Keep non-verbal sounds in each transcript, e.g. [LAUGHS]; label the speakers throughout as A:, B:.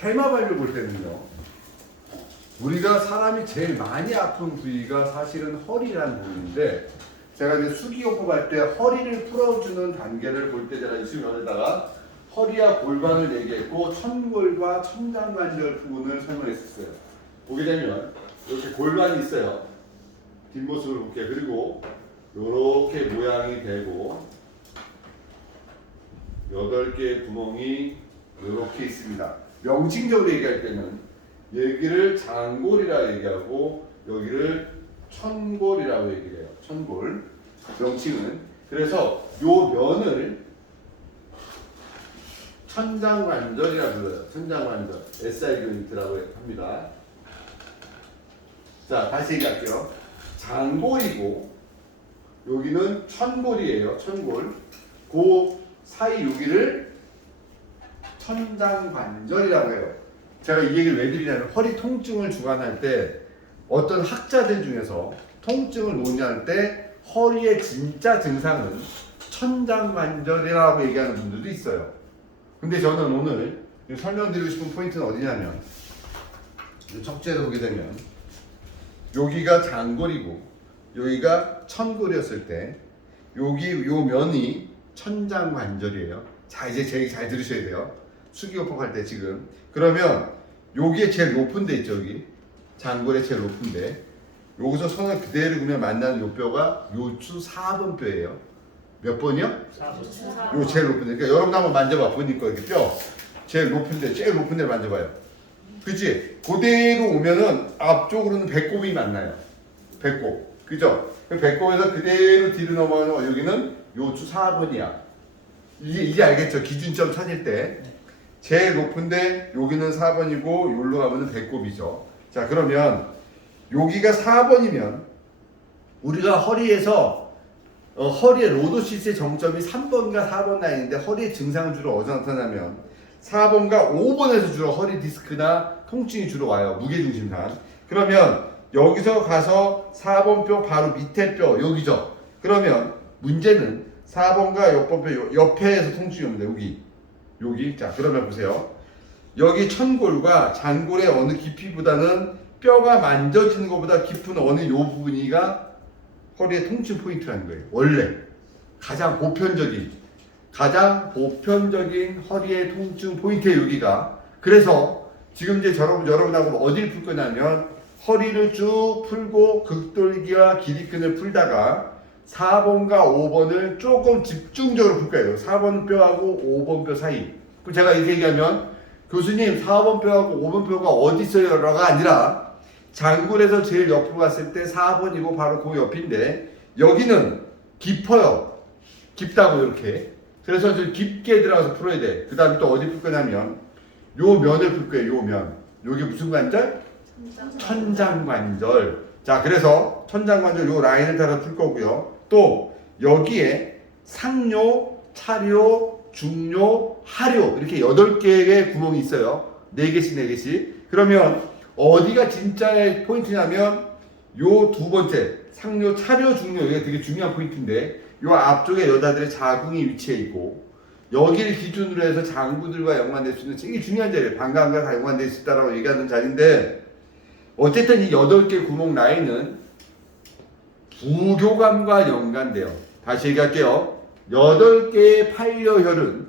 A: 테마발료 볼 때는요. 우리가 사람이 제일 많이 아픈 부위가 사실은 허리라는 부위인데 제가 이제 수기요법 할때 허리를 풀어주는 단계를 볼 때 제가 이 수련에다가 허리와 골반을 얘기했고 천골과 천장관절 부분을 설명했었어요. 보게 되면 이렇게 골반이 있어요. 뒷모습을 볼게요. 그리고 이렇게 모양이 되고 여덟 개의 구멍이 이렇게 있습니다. 명칭적으로 얘기할 때는 여기를 장골이라 얘기하고 여기를 천골이라고 얘기해요. 천골 명칭은 그래서 요 면을 천장관절이라 불러요. 천장관절 SI 유니트라고 합니다. 자 다시 얘기할게요. 장골이고 여기는 천골이에요. 천골. 그 사이 여기를 천장관절이라고 해요. 제가 이 얘기를 왜 드리냐면 허리 통증을 주관할 때 어떤 학자들 중에서 통증을 논의할 때 허리의 진짜 증상은 천장관절이라고 얘기하는 분들도 있어요. 근데 저는 오늘 설명드리고 싶은 포인트는 어디냐면 이 척지에서 보게 되면 여기가 장골이고 여기가 천골이었을 때 여기 요 면이 천장관절이에요. 자 이제 제 얘기 잘 들으셔야 돼요. 수기요법 할 때 지금 그러면 여기에 제일 높은 데 있죠 여기 장골의 제일 높은 데 여기서 손을 그대로 그냥 만나는 요 뼈가 요추 4번 뼈예요. 몇 번이요? 요 제일 높은 데. 그러니까 여러분 한번 만져봐 보니까 이렇게 뼈 제일 높은 데 제일 높은 데를 만져봐요. 그지? 그대로 오면은 앞쪽으로는 배꼽이 만나요. 배꼽. 그죠? 그 배꼽에서 그대로 뒤로 넘어가서 여기는 요추 4번이야. 이제, 이제 알겠죠? 기준점 찾을 때. 제일 높은데 여기는 4번이고 여기로 가면은 배꼽이죠. 자 그러면 여기가 4번이면 우리가 허리에서 어, 허리의 로도시스의 정점이 3번과 4번 라인인데 허리의 증상은 주로 어디서 나타나면 4번과 5번에서 주로 허리 디스크나 통증이 주로 와요. 무게중심상. 그러면 여기서 가서 4번 뼈 바로 밑에 뼈 여기죠. 그러면 문제는 4번과 옆번 뼈 요- 옆에서 통증이 옵니다. 여기. 여기. 자, 그러면 보세요. 여기 천골과 장골의 어느 깊이보다는 뼈가 만져지는 것보다 깊은 어느 요 부분이가 허리의 통증 포인트라는 거예요. 원래 가장 보편적인 가장 보편적인 허리의 통증 포인트의 여기가 그래서 지금 이제 여러분 여러분하고 어디를 풀 거냐면 허리를 쭉 풀고 극돌기와 기립근을 풀다가 4번과 5번을 조금 집중적으로 풀 거예요. 4번 뼈하고 5번 뼈 사이. 그럼 제가 이렇게 얘기하면 교수님 4번 뼈하고 5번 뼈가 어디 있어요라가 아니라 장굴에서 제일 옆으로 갔을 때 4번이고 바로 그 옆인데 여기는 깊어요. 깊다고 이렇게. 그래서 좀 깊게 들어가서 풀어야 돼. 그 다음에 또 어디 풀 거냐면 요 면을 풀 거예요. 요 면. 요게 무슨 관절? 천장관절. 자, 그래서 천장관절 요 라인을 따라 풀 거고요. 또 여기에 상뇨, 차뇨, 중뇨, 하뇨 이렇게 여덟 개의 구멍이 있어요. 네 개씩 네 개씩. 그러면 어디가 진짜의 포인트냐면 요 두 번째 상뇨, 차뇨, 중뇨 이게 되게 중요한 포인트인데 요 앞쪽에 여자들의 자궁이 위치해 있고 여기를 기준으로 해서 장부들과 연관될 수 있는 되게 중요한 자리예요. 방광과 다 연관될 수 있다라고 얘기하는 자리인데 어쨌든 이 여덟 개 구멍 라인은 부교감과 연관돼요. 다시 얘기할게요. 여덟 개의 파일러혈은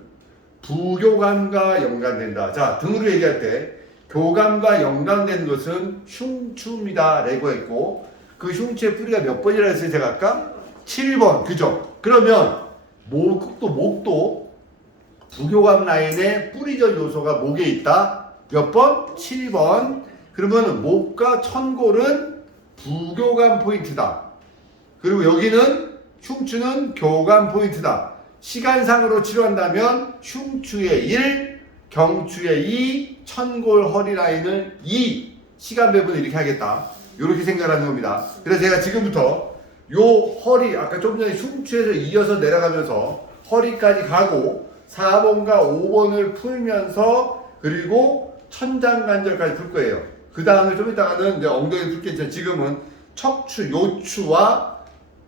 A: 부교감과 연관된다. 자, 등으로 얘기할 때 교감과 연관된 것은 흉추입니다. 라고 했고 그 흉추의 뿌리가 몇 번이라 했어요? 제가 아까 7번. 그죠? 그러면 목도 목도 부교감 라인의 뿌리적 요소가 목에 있다. 몇 번? 7번. 그러면 목과 천골은 부교감 포인트다. 그리고 여기는 흉추는 교감 포인트다. 시간상으로 치료한다면 흉추의 1, 경추의 2, 천골 허리 라인을 2 시간 배분을 이렇게 하겠다. 이렇게 생각하는 겁니다. 그래서 제가 지금부터 요 허리 아까 좀 전에 흉추에서 이어서 내려가면서 허리까지 가고 4번과 5번을 풀면서 그리고 천장관절까지 풀 거예요. 그 다음에 좀 이따가는 엉덩이 풀겠지만 지금은 척추, 요추와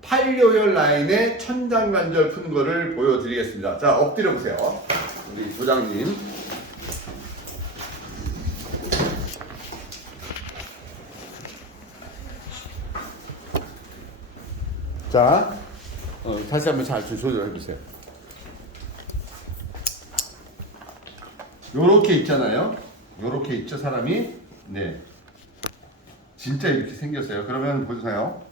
A: 팔요열 라인의 천장관절 푼 거를 보여드리겠습니다. 자, 엎드려 보세요. 우리 조장님. 자, 어, 다시 한번 잘 조절해 보세요. 요렇게 있잖아요. 요렇게 있죠, 사람이? 네. 진짜 이렇게 생겼어요. 그러면 보세요.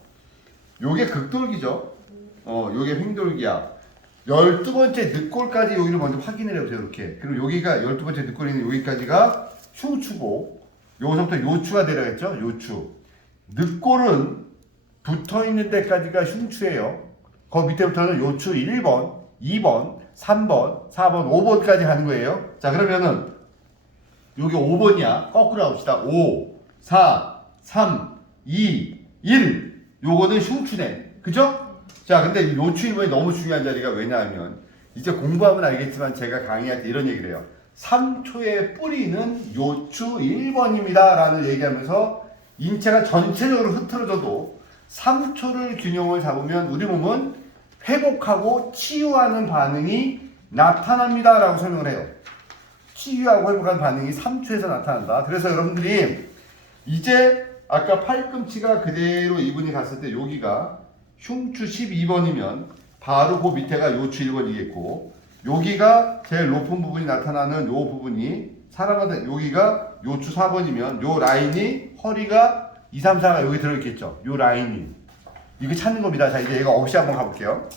A: 요게 극돌기죠. 어, 요게 횡돌기야. 열두 번째 늑골까지 여기를 먼저 확인을 해보세요. 이렇게. 그리고 여기가 열두 번째 늑골이 있는 여기까지가 흉추고, 여기서부터 요추가 내려갔죠. 요추. 늑골은 붙어 있는 데까지가 흉추예요. 그 밑에부터는 요추 1번, 2번, 3번, 4번, 5번까지 가는 거예요. 자, 그러면은 여기 5번이야. 거꾸로 합시다. 5, 4, 3, 2, 1. 요거는 흉추네. 그죠? 자, 근데 이 요추 1번이 너무 중요한 자리가 왜냐하면 이제 공부하면 알겠지만 제가 강의할 때 이런 얘기를 해요. 3초의 뿌리는 요추 1번입니다. 라는 얘기하면서 인체가 전체적으로 흐트러져도 3초를 균형을 잡으면 우리 몸은 회복하고 치유하는 반응이 나타납니다. 라고 설명을 해요. 치유하고 회복하는 반응이 3초에서 나타난다. 그래서 여러분들이 이제 아까 팔꿈치가 그대로 이분이 갔을 때 여기가 흉추 12번이면 바로 그 밑에가 요추 1번이겠고 여기가 제일 높은 부분이 나타나는 요 부분이 사람마다 여기가 요추 4번이면 요 라인이 허리가 2, 3, 4가 여기 들어있겠죠. 요 라인이 이거 찾는 겁니다. 자 이제 얘가 없이 한번 가볼게요.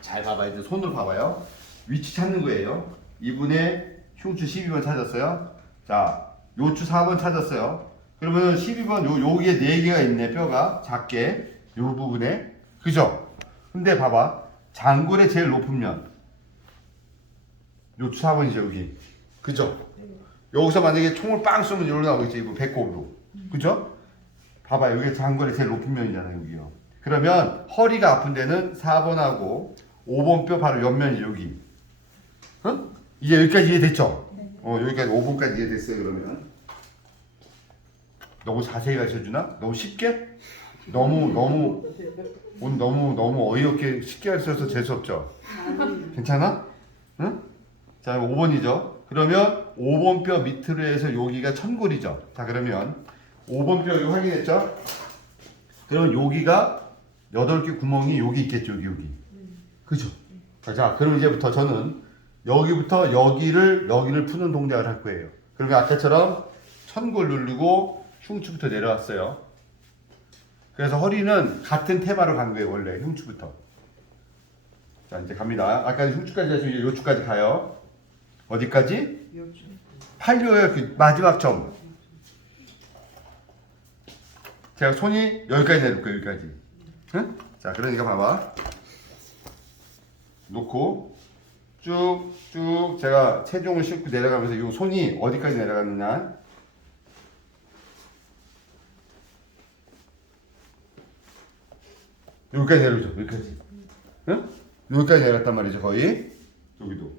A: 잘 봐봐요. 이제 손으로 봐봐요. 위치 찾는 거예요. 이분의 흉추 12번 찾았어요. 자, 요추 4번 찾았어요. 그러면 12번 요 여기에 4개가 있네. 뼈가 작게 요 부분에. 그죠? 근데 봐봐. 장골의 제일 높은 면. 요추 4번이죠, 여기. 그죠? 여기서 만약에 총을 빵 쏘면 여기로 나오겠지. 이거 배꼽으로. 그죠? 봐봐. 여기 장골의 제일 높은 면이잖아요, 여기요. 그러면 허리가 아픈 데는 4번하고 5번 뼈 바로 옆면이 여기. 어? 이제 여기까지 이해됐죠? 어, 여기까지 5번까지 이해됐어요, 그러면. 너무 자세히 가르쳐주나? 너무 쉽게? 너무, 너무, 오늘 너무, 너무 어이없게 쉽게 가르쳐서 재수 없죠? 괜찮아? 응? 자, 5번이죠? 그러면 5번 뼈 밑으로 해서 여기가 천골이죠? 자, 그러면 5번 뼈 이거 확인했죠? 그럼 여기가 8개 구멍이 여기 있겠죠, 여기, 여기. 그죠? 자, 그럼 이제부터 저는 여기부터 여기를 여기를 푸는 동작을 할 거예요. 그러면 아까처럼 천골 누르고 흉추부터 내려왔어요. 그래서 허리는 같은 테마로 간 거예요, 원래 흉추부터. 자, 이제 갑니다. 아까 흉추까지 해서 이제 요추까지 가요. 어디까지? 팔려요, 그 마지막 점. 제가 손이 여기까지 내릴 거예요, 여기까지. 응? 자, 그러니까 봐봐. 놓고 쭉쭉 제가 체중을 싣고 내려가면서 이 손이 어디까지 내려갔느냐 여기까지 내려오죠 여기까지. 응? 여기까지 내렸단 말이죠 거의. 여기도.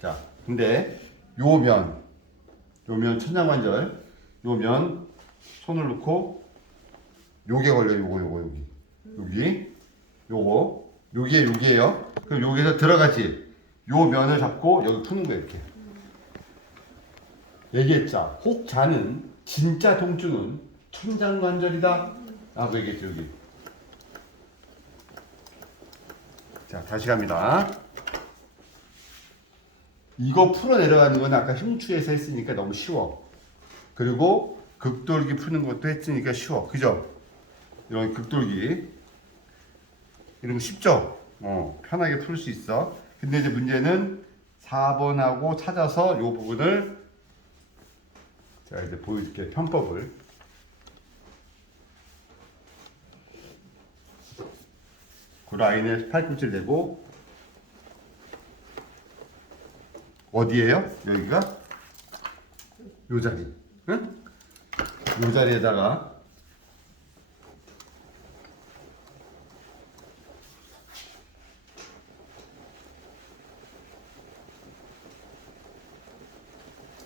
A: 자 근데 요 면 요 면 천장관절 요 면 손을 놓고 요게 걸려 요거 요거 여기. 여기. 요거. 여기에 여기에요. 그럼 여기서 들어가지. 요 면을 잡고 여기 푸는 거야 이렇게 얘기했자 혹 자는 진짜 통증은 천장관절이다. 라고 얘기했죠 여기. 자 다시 갑니다. 이거 풀어 내려가는 건 아까 흉추에서 했으니까 너무 쉬워. 그리고 극돌기 푸는 것도 했으니까 쉬워. 그죠? 이런 극돌기. 이러면 쉽죠? 어, 편하게 풀 수 있어. 근데 이제 문제는 4번하고 찾아서 이 부분을 제가 이제 보여줄게 편법을. 그 라인에 팔꿈치를 대고 어디에요? 여기가? 요 자리. 응? 요 자리에다가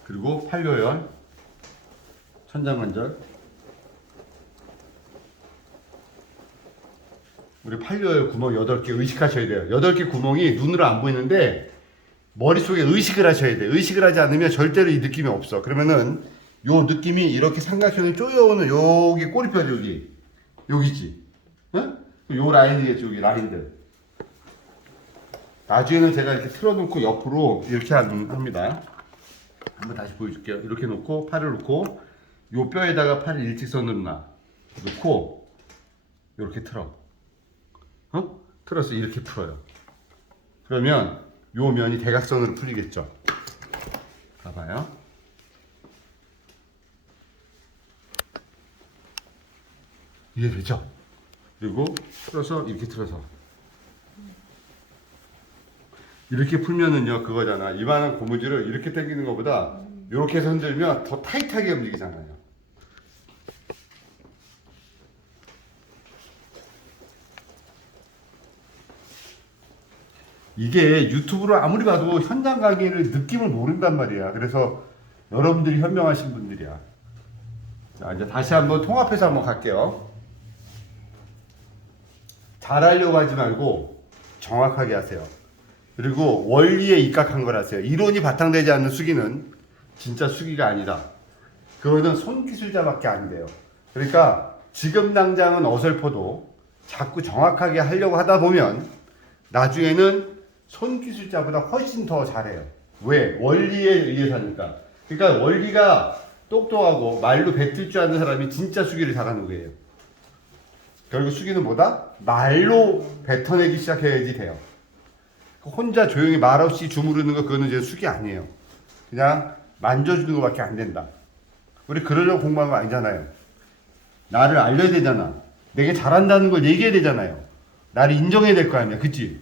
A: 그리고 팔려연, 천장관절. 우리 팔려연 구멍 8개 의식하셔야 돼요. 8개 구멍이 눈으로 안 보이는데 머릿속에 의식을 하셔야 돼요. 의식을 하지 않으면 절대로 이 느낌이 없어. 그러면은 요 느낌이 이렇게 삼각형이 쪼여오는 여기 꼬리뼈 여기 여기지 응? 요 라인이겠죠 여기 라인들 나중에는 제가 이렇게 틀어놓고 옆으로 이렇게 한- 합니다 한번 다시 보여줄게요 이렇게 놓고 팔을 놓고 요 뼈에다가 팔을 일직선으로 놔 놓고 이렇게 틀어. 어? 틀어서 이렇게 풀어요. 그러면 요 면이 대각선으로 풀리겠죠? 봐봐요. 이해되죠? 그리고 틀어서 이렇게 틀어서. 이렇게 풀면은요 그거잖아. 이만한 고무줄을 이렇게 당기는 것보다 이렇게 해서 흔들면 더 타이트하게 움직이잖아요 이게 유튜브로 아무리 봐도 현장 강의를 느낌을 모른단 말이야 그래서 여러분들이 현명하신 분들이야 자 이제 다시 한번 통합해서 한번 갈게요 잘하려고 하지 말고 정확하게 하세요. 그리고 원리에 입각한 걸 하세요. 이론이 바탕되지 않는 수기는 진짜 수기가 아니다. 그거는 손기술자밖에 안 돼요. 그러니까 지금 당장은 어설퍼도 자꾸 정확하게 하려고 하다 보면 나중에는 손기술자보다 훨씬 더 잘해요. 왜? 원리에 의해서 하니까. 그러니까 원리가 똑똑하고 말로 뱉을 줄 아는 사람이 진짜 수기를 잘하는 거예요. 결국 수기는 뭐다? 말로 뱉어내기 시작해야지 돼요. 혼자 조용히 말 없이 주무르는 거 그거는 이제 수기 아니에요. 그냥 만져주는 것밖에 안 된다. 우리 그러려고 공부한 거 아니잖아요. 나를 알려야 되잖아. 내게 잘한다는 걸 얘기해야 되잖아요. 나를 인정해야 될 거 아니야. 그치?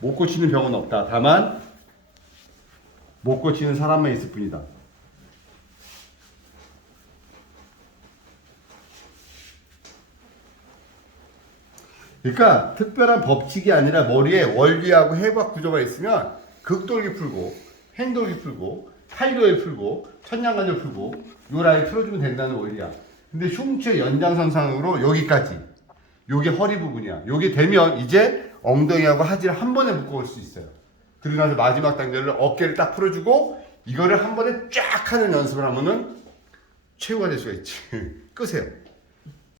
A: 못 고치는 병은 없다. 다만 못 고치는 사람만 있을 뿐이다. 그러니까 특별한 법칙이 아니라 머리에 원리하고 해박 구조가 있으면 극돌기 풀고 횡돌기 풀고 팔도에 풀고 천냥관절 풀고 요 라인 풀어주면 된다는 원리야. 근데 흉추의 연장선상으로 여기까지 요게 허리 부분이야. 요게 되면 이제 엉덩이하고 하지를 한 번에 묶어올 수 있어요. 그리고 나서 마지막 단계를 어깨를 딱 풀어주고 이거를 한 번에 쫙 하는 연습을 하면은 최고가 될 수가 있지. [LAUGHS] 끄세요.